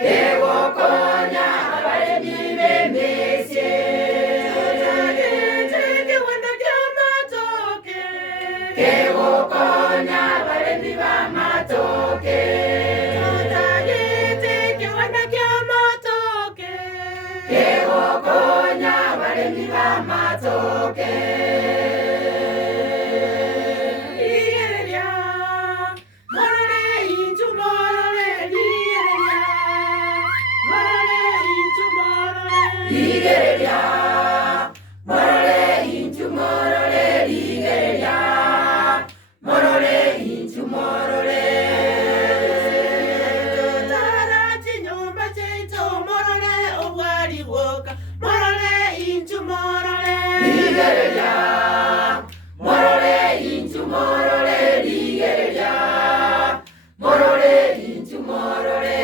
Kewokonya abalemi b'emmese. Kewokonya abalemi b'amatooke. Kewokonya abalemi b'amatooke. Ligerelia, morole inchu morole, ligerelia, morole inchu morole. Tara chinyumba cheito morole obwari woka, morole inchu morole. Ligerelia, morole inchu morole, ligerelia, morole inchu morole.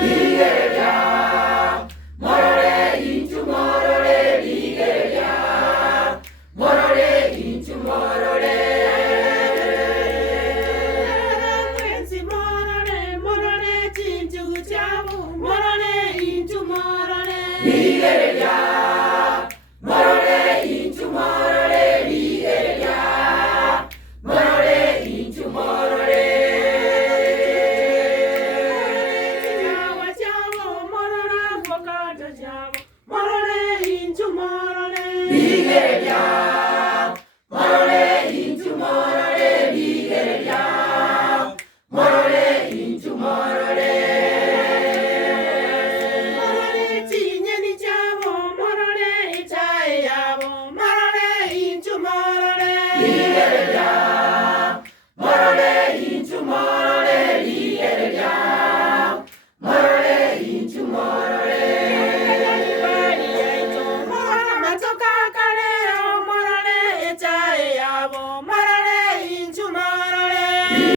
Ligerelia, morole inchu morole, ligerelia, morole inchu morole. Kwenzi morole, morole chinchu chabu, morole inchu morole. Ligerelia, morole inchu morole, ligerelia, morole inchu morole. Ligerelia.